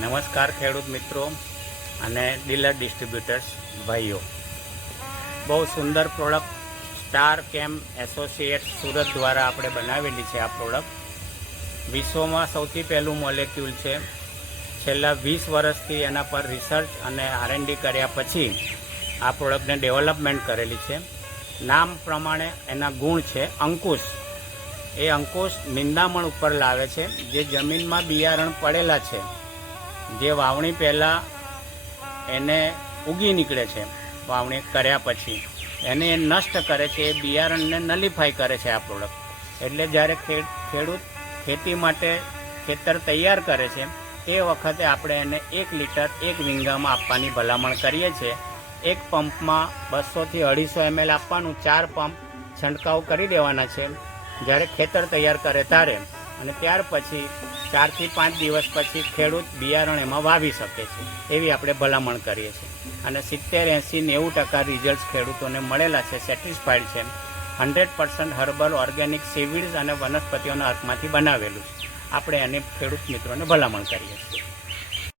નમસ્કાર ખેડૂત મિત્રો અને ડીલર ડિસ્ટ્રીબ્યુટર્સ ભાઈઓ, બહુ સુંદર પ્રોડક્ટ સ્ટાર કેમ એસોસિએટ સુરત દ્વારા આપણે બનાવેલી છે. આ પ્રોડક્ટ વિશ્વમાં સૌથી પહેલું મોલેક્યુલ છે. છેલ્લા 20 વર્ષથી એના પર રિસર્ચ અને R&D કર્યા પછી આ પ્રોડક્ટને ડેવલપમેન્ટ કરેલી છે. નામ પ્રમાણે એના ગુણ છે અંકુશ. એ અંકુશ નિંદામણ ઉપર લાવે છે. જે જમીનમાં બિયારણ પડેલા છે, જે વાવણી પહેલાં એને ઉગી નીકળે છે, વાવણી કર્યા પછી એને એ નષ્ટ કરે છે. એ બિયારણને નલિફાઈ કરે છે આ પ્રોડક્ટ. એટલે જ્યારે ખેડૂત ખેતી માટે ખેતર તૈયાર કરે છે તે વખતે આપણે એને 1 લીટર 1 વીંગામાં આપવાની ભલામણ કરીએ છીએ. એક પંપમાં 200 થી 250 ml આપવાનું. 4 પંપ છંટકાવ કરી દેવાના છે જ્યારે ખેતર તૈયાર કરે ત્યારે. અને ત્યાર પછી 4 થી 5 દિવસ પછી ખેડૂત બિયારણ એમાં વાવી શકે છે, એવી આપણે ભલામણ કરીએ છીએ. અને 70, 80, 90% રિઝલ્ટ ખેડૂતોને મળેલા છે, સેટિસ્ફાઈડ છે. 100% હર્બલ ઓર્ગેનિક સીવીડ્સ અને વનસ્પતિઓના અર્કમાંથી બનાવેલું છે. આપણે એને ખેડૂત મિત્રોને ભલામણ કરીએ છીએ.